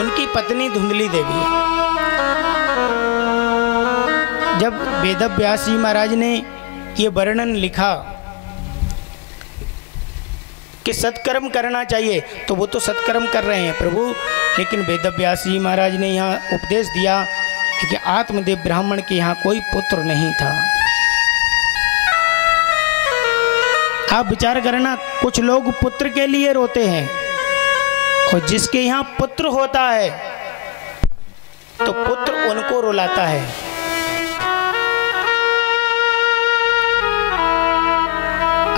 उनकी पत्नी धुंधली देवी। जब वेदव्यास जी महाराज ने ये वर्णन लिखा कि सत्कर्म करना चाहिए, तो वो तो सत्कर्म कर रहे हैं प्रभु, लेकिन वेदव्यास जी महाराज ने यहाँ उपदेश दिया कि आत्मदेव ब्राह्मण के यहाँ कोई पुत्र नहीं था। आप विचार करना, कुछ लोग पुत्र के लिए रोते हैं और जिसके यहाँ पुत्र होता है तो पुत्र उनको रुलाता है।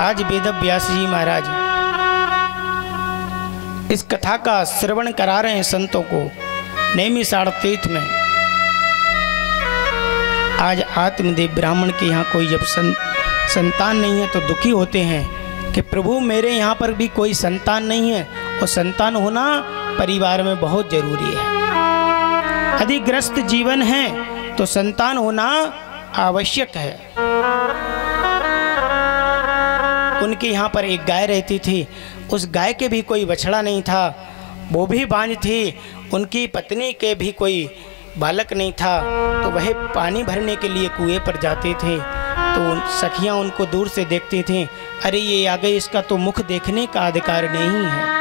आज वेदव्यास जी महाराज इस कथा का श्रवण करा रहे हैं संतों को नैमिषारण्य तीर्थ में। आज आत्मदेव ब्राह्मण के यहाँ कोई जब संतान नहीं है तो दुखी होते हैं कि प्रभु मेरे यहाँ पर भी कोई संतान नहीं है, और संतान होना परिवार में बहुत जरूरी है। अधिग्रस्त जीवन है तो संतान होना आवश्यक है। उनके यहाँ पर एक गाय रहती थी, उस गाय के भी कोई बछड़ा नहीं था, वो भी बांझ थी। उनकी पत्नी के भी कोई बालक नहीं था, तो वह पानी भरने के लिए कुएं पर जाते थे। तो सखियां उनको दूर से देखती थीं, अरे ये आ गई, इसका तो मुख देखने का अधिकार नहीं है,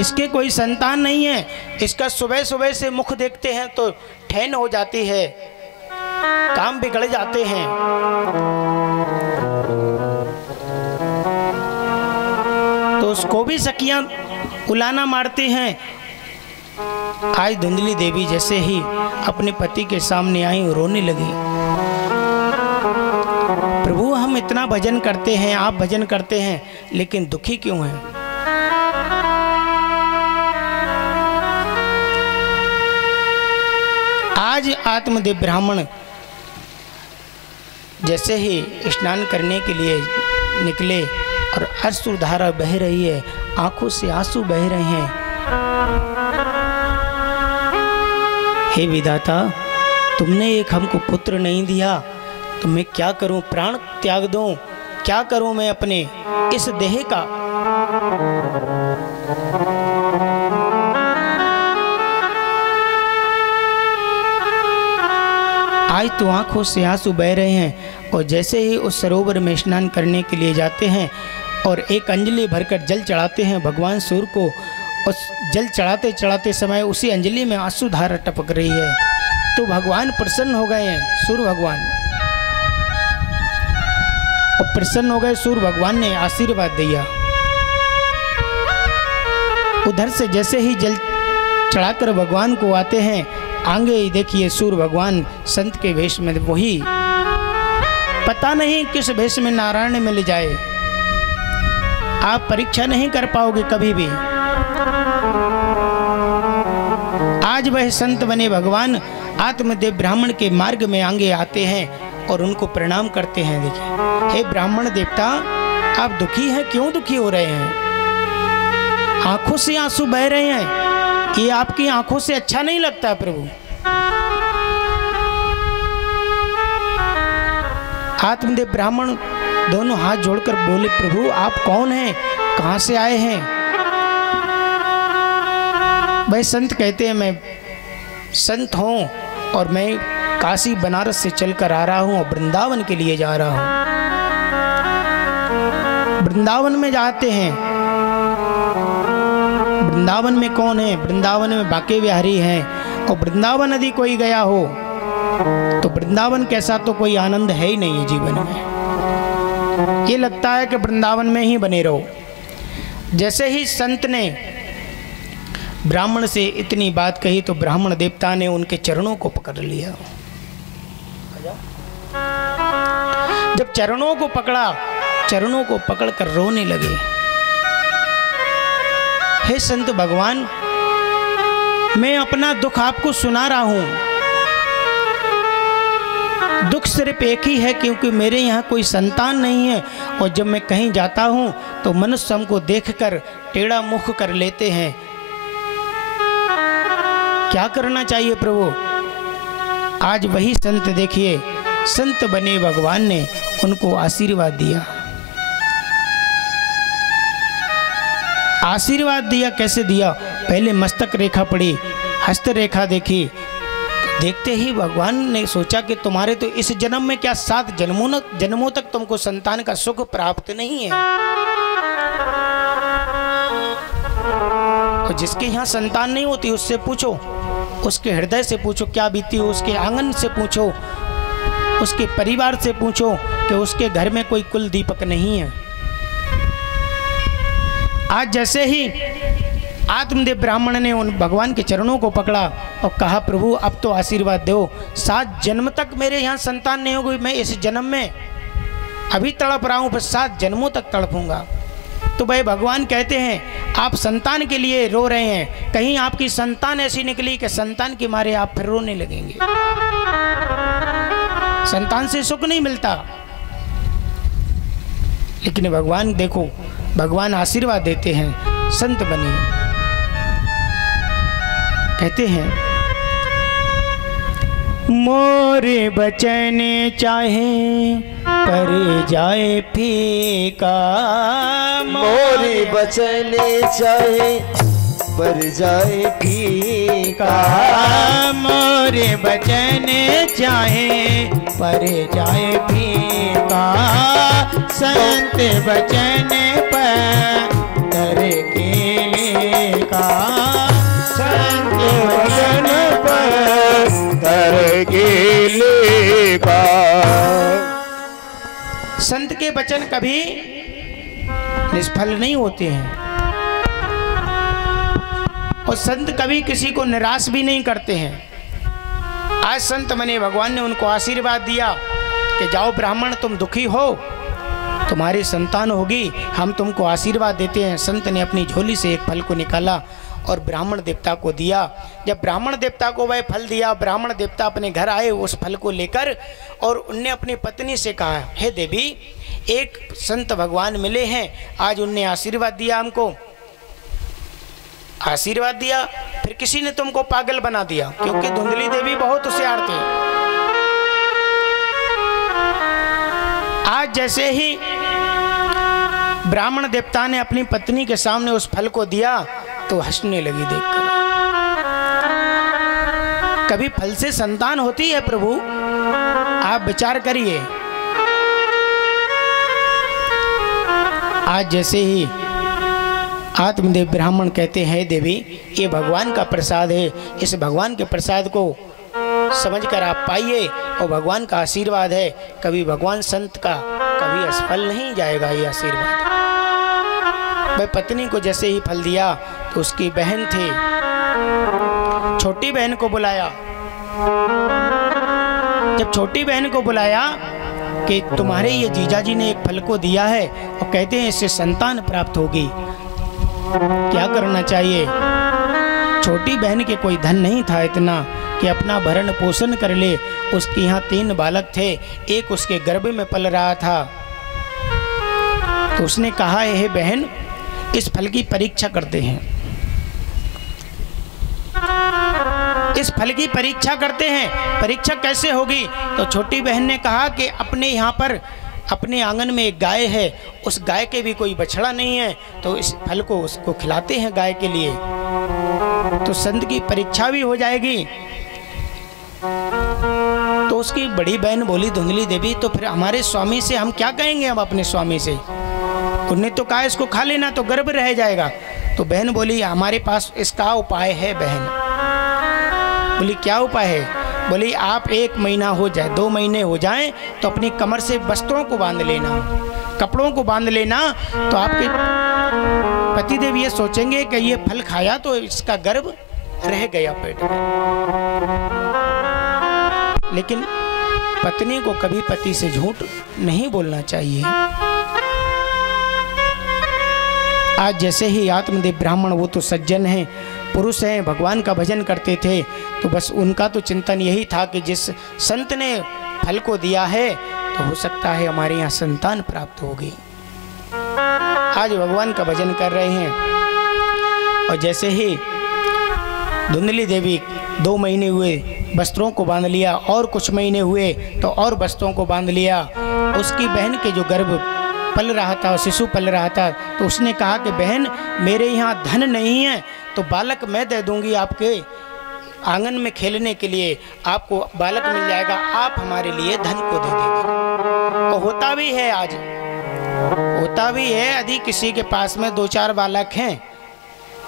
इसके कोई संतान नहीं है, इसका सुबह सुबह से मुख देखते हैं तो ठहन हो जाती है, काम बिगड़ जाते हैं। तो उसको भी सखियां उलाना मारती हैं। आज धुंधली देवी जैसे ही अपने पति के सामने आई, रोने लगी, प्रभु हम इतना भजन करते हैं, आप भजन करते हैं, लेकिन दुखी क्यों हैं? आज आत्मदेव ब्राह्मण जैसे ही स्नान करने के लिए निकले और अश्रुधारा बह रही है, आंखों से आंसू बह रहे हैं। हे विधाता, तुमने एक हमको पुत्र नहीं दिया, तो मैं क्या करूं? प्राण त्याग दूं? क्या करूं मैं अपने इस देह का? आज तो आंखों से आंसू बह रहे हैं, और जैसे ही उस सरोवर में स्नान करने के लिए जाते हैं और एक अंजलि भरकर जल चढ़ाते हैं भगवान सूर्य को, उस जल चढ़ाते चढ़ाते समय उसी अंजलि में आंसू धारा टपक रही है, तो भगवान प्रसन्न हो गए हैं, सूर्य भगवान। और प्रसन्न हो गए, सूर्य भगवान ने आशीर्वाद दिया। उधर से जैसे ही जल चढ़ाकर भगवान को आते हैं, आगे ही देखिए सूर्य भगवान संत के वेश में, वही पता नहीं किस वेश में नारायण मिल जाए, आप परीक्षा नहीं कर पाओगे कभी भी। आज वह संत बने भगवान आत्मदेव ब्राह्मण के मार्ग में आगे आते हैं और उनको प्रणाम करते हैं। देखिए, हे ब्राह्मण देवता, आप दुखी हैं, क्यों दुखी हो रहे हैं? आंखों से आंसू बह रहे हैं, ये आपकी आंखों से अच्छा नहीं लगता प्रभु। आत्मदेव ब्राह्मण दोनों हाथ जोड़कर बोले, प्रभु आप कौन हैं, कहां से आए हैं? वह संत कहते हैं, मैं संत हूं और मैं काशी बनारस से चलकर आ रहा हूं और वृंदावन के लिए जा रहा हूं। वृंदावन में जाते हैं, वृंदावन में कौन है? वृंदावन में बांके बिहारी हैं, और वृंदावन यदि कोई गया हो तो वृंदावन कैसा तो कोई आनंद है ही नहीं है जीवन में। ये लगता है कि वृंदावन में ही बने रहो। जैसे ही संत ने ब्राह्मण से इतनी बात कही तो ब्राह्मण देवता ने उनके चरणों को पकड़ लिया। जब चरणों को पकड़ा, चरणों को पकड़कर रोने लगे। हे संत भगवान, मैं अपना दुख आपको सुना रहा हूं। दुख सिर्फ एक ही है, क्योंकि मेरे यहाँ कोई संतान नहीं है, और जब मैं कहीं जाता हूं तो मनुष्य हमको देखकर टेढ़ा मुख कर लेते हैं। क्या करना चाहिए प्रभु? आज वही संत देखिए, संत बने भगवान ने उनको आशीर्वाद दिया। आशीर्वाद दिया। कैसे दिया? पहले मस्तक रेखा पड़ी, हस्त रेखा देखी। देखते ही भगवान ने सोचा कि तुम्हारे तो इस जन्म में क्या 7 जन्मों तक तुमको संतान का सुख प्राप्त नहीं है। और जिसके यहाँ संतान नहीं होती उससे पूछो, उसके हृदय से पूछो क्या बीती हो, उसके आंगन से पूछो, उसके परिवार से पूछो कि उसके घर में कोई कुल दीपक नहीं है। आज जैसे ही आत्मदेव ब्राह्मण ने उन भगवान के चरणों को पकड़ा और कहा, प्रभु अब तो आशीर्वाद दो, 7 जन्म तक मेरे यहाँ संतान नहीं होगी, मैं इस जन्म में अभी तड़प रहा हूँ, पर 7 जन्मों तक तड़पूंगा। तो भाई भगवान कहते हैं आप संतान के लिए रो रहे हैं, कहीं आपकी संतान ऐसी निकली कि संतान के मारे आप फिर रोने लगेंगे। संतान से सुख नहीं मिलता। लेकिन भगवान देखो, भगवान आशीर्वाद देते हैं, संत बने। कहते हैं मोरे बचन चाहे पर जाए फीका, मोरे बचन चाहे पर जाए फीका, मोरे बचन चाहे पर जाए फीका, संत बचन पर तर के का, संत बचन पर तर के का। संत के वचन कभी निष्फल नहीं होते हैं और संत कभी किसी को निराश भी नहीं करते हैं। आज संत बने, भगवान ने उनको आशीर्वाद दिया कि जाओ ब्राह्मण तुम दुखी हो, तुम्हारी संतान होगी, हम तुमको आशीर्वाद देते हैं। संत ने अपनी झोली से एक फल को निकाला और ब्राह्मण देवता को दिया। जब ब्राह्मण देवता को वह फल दिया, ब्राह्मण देवता अपने घर आए उस फल को लेकर, और उनने अपनी पत्नी से कहा, हे देवी, एक संत भगवान मिले हैं, आज उनने आशीर्वाद दिया हमको, आशीर्वाद दिया, फिर किसी ने तुमको पागल बना दिया, क्योंकि धुंधली देवी बहुत होशियार थी। आज जैसे ही ब्राह्मण देवता ने अपनी पत्नी के सामने उस फल को दिया तो हंसने लगी देखकर। कभी फल से संतान होती है प्रभु? आप विचार करिए। आज जैसे ही आत्मदेव ब्राह्मण कहते हैं, देवी ये भगवान का प्रसाद है, इस भगवान के प्रसाद को समझकर आप पाइए और भगवान का आशीर्वाद है, कभी भगवान संत का कभी असफल नहीं जाएगा ये आशीर्वाद। वह पत्नी को जैसे ही फल दिया तो उसकी बहन थी, छोटी बहन को बुलाया। जब छोटी बहन को बुलाया कि तुम्हारे ये जीजाजी ने एक फल को दिया है और कहते हैं इससे संतान प्राप्त होगी, क्या करना चाहिए? छोटी बहन के कोई धन नहीं था इतना कि अपना भरण पोषण कर ले। उसके यहाँ 3 बालक थे, एक उसके गर्भ में पल रहा था। तो उसने कहा, हे बहन, इस फल की परीक्षा करते हैं, इस फल की परीक्षा करते हैं। परीक्षा कैसे होगी? तो छोटी बहन ने कहा कि अपने यहाँ पर अपने आंगन में एक गाय है, उस गाय के भी कोई बछड़ा नहीं है, तो इस फल को उसको खिलाते हैं गाय के लिए, तो संत की परीक्षा भी हो जाएगी। तो उसकी बड़ी बहन बोली, धुंधली देवी, तो फिर हमारे स्वामी से हम क्या कहेंगे? हम अपने स्वामी से, उन्होंने तो कहा इसको खा लेना तो गर्भ रह जाएगा। तो बहन बोली, हमारे पास इसका उपाय है। बहन बोली, क्या उपाय है? बोली, आप 1 महीना हो जाए, 2 महीने हो जाएं तो अपनी कमर से वस्त्रों को बांध लेना, कपड़ों को बांध लेना, तो आपके पतिदेव ये सोचेंगे कि ये फल खाया तो इसका गर्भ रह गया पेट में। लेकिन पत्नी को कभी पति से झूठ नहीं बोलना चाहिए। आज जैसे ही आत्मदेव ब्राह्मण, वो तो सज्जन हैं, पुरुष हैं, भगवान का भजन करते थे, तो बस उनका तो चिंतन यही था कि जिस संत ने फल को दिया है तो हो सकता है हमारे यहाँ संतान प्राप्त होगी। आज भगवान का भजन कर रहे हैं और जैसे ही धुंधली देवी 2 महीने हुए, वस्त्रों को बांध लिया, और कुछ महीने हुए तो और वस्त्रों को बांध लिया। उसकी बहन के जो गर्भ पल रहा था, शिशु पल रहा था, तो उसने कहा कि बहन मेरे यहाँ धन नहीं है तो बालक मैं दे दूंगी, आपके आंगन में खेलने के लिए आपको बालक मिल जाएगा, आप हमारे लिए धन को दे देंगे। और होता भी है, आज होता भी है। यदि किसी के पास में 2-4 बालक हैं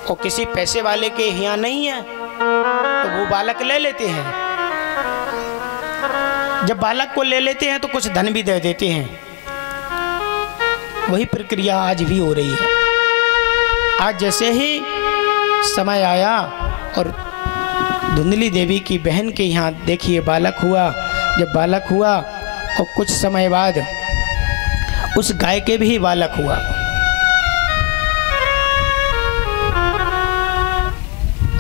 और किसी पैसे वाले के यहाँ नहीं है तो वो बालक ले लेते हैं। जब बालक को ले लेते हैं तो कुछ धन भी दे देते हैं। वही प्रक्रिया आज भी हो रही है। आज जैसे ही समय आया और धुंधली देवी की बहन के यहाँ देखिए बालक हुआ, जब बालक हुआ और कुछ समय बाद उस गाय के भी बालक हुआ।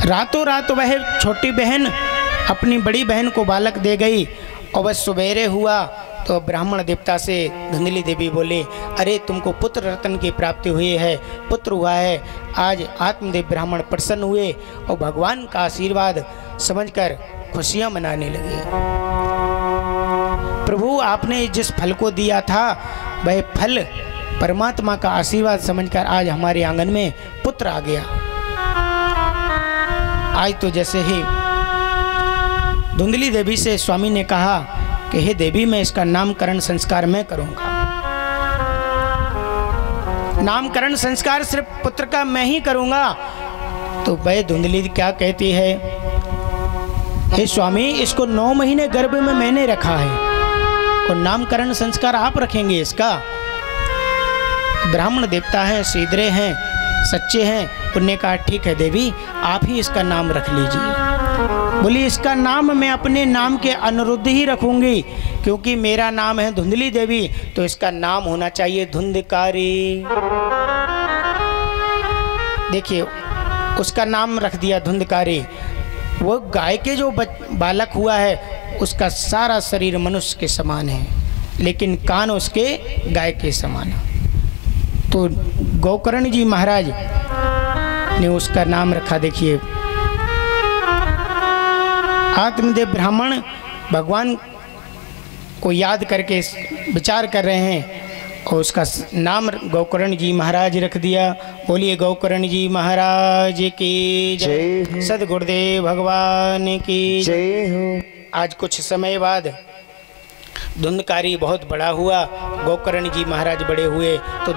रातों रात वह छोटी बहन अपनी बड़ी बहन को बालक दे गई और बस सवेरे हुआ तो ब्राह्मण देवता से धुंधली देवी बोले, अरे तुमको पुत्र रत्न की प्राप्ति हुई है, पुत्र हुआ है। आज आत्मदेव ब्राह्मण प्रसन्न हुए और भगवान का आशीर्वाद समझकर खुशियां मनाने लगे। प्रभु आपने जिस फल को दिया था वह फल परमात्मा का आशीर्वाद समझकर आज हमारे आंगन में पुत्र आ गया। आज तो जैसे ही धुंधली देवी से स्वामी ने कहा कि हे देवी, मैं इसका नामकरण संस्कार मैं करूंगा। नामकरण संस्कार सिर्फ पुत्र का मैं ही करूंगा। तो वह धुंधली क्या कहती है, हे स्वामी, इसको 9 महीने गर्भ में मैंने रखा है और नामकरण संस्कार आप रखेंगे इसका? ब्राह्मण देवता हैं, सीधरे हैं, सच्चे हैं। उन्होंने कहा ठीक है देवी, आप ही इसका नाम रख लीजिए। बोली इसका नाम मैं अपने नाम के अनुरुद्ध ही रखूंगी, क्योंकि मेरा नाम है धुंधली देवी, तो इसका नाम होना चाहिए धुंधकारी। देखिए उसका नाम रख दिया धुंधकारी। वो गाय के जो बालक हुआ है उसका सारा शरीर मनुष्य के समान है, लेकिन कान उसके गाय के समान है। तो गोकर्ण जी महाराज ने उसका नाम रखा। देखिए आत्मदेव ब्राह्मण भगवान को याद करके विचार कर रहे हैं और उसका नाम गोकर्ण जी महाराज रख दिया। बोलिए गोकर्ण जी महाराज की जय, सद्गुरुदेव भगवान की जय हो। आज कुछ समय बाद धुंधकारी बहुत बड़ा हुआ, गोकर्ण जी महाराज बड़े हुए तो